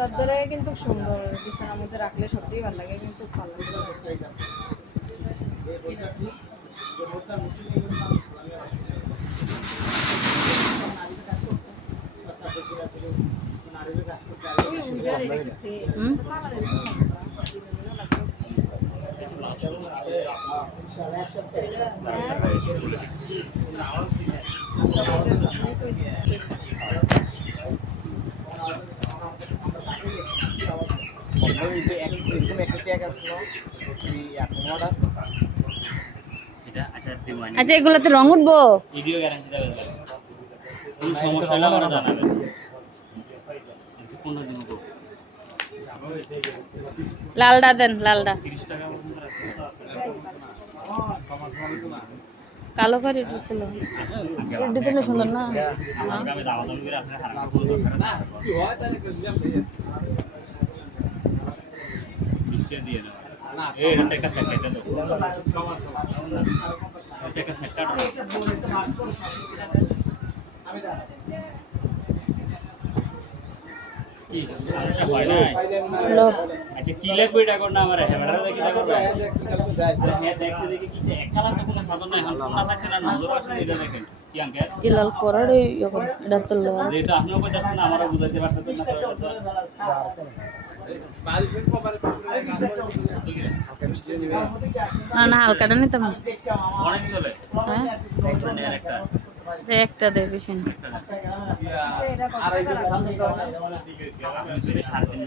চাদরে কিন্তু সুন্দর, বিছানার মধ্যে রাখলে সত্যিই ভালো লাগে, কিন্তু ভালো লাগে। আচ্ছা, এগুলোতে রং উঠবো? সমস্যা হলে আমরা জানাবেন। লালটা দেন, লালটা। 30 টাকা কালো করে দিছিল, ডিজাইন সুন্দর না? আমার গ্রামে দাওয়া দামি করে আপনার হারানোর কোনো দরকার আছে? কি হয় তাহলে কইলাম ভাইয়া 20 টাকা দিয়ে দাও। এই এটা একটা সেট এটা দাও। এটা একটা সেট কাটো। আমি দাও। কি আরেকটা হয় না? আচ্ছা কি লাগবে এটা কোন না আমারে হেমারা দেখি দেখো না। হ্যাঁ দেখছি কালকে যাই। হ্যাঁ দেখছি দেখি কি এক কালার তো কোনো সাধন নাই, কোনটা চাইছে না নজর আসলে এটা দেখেন। কি আঙ্কেল? ইলাল পরার এটা চললো। যেহেতু আপনিও কইতাছেন না, আমারও বুঝাইতে পারতেছেন না। বারিশের কভারে না না, হালকাটা নিতাম না। অনেক চলে। হ্যাঁ একটা একটা দে বেশি না। এটা কত টাকা লাগবে? আমি যদি 3.5 দিন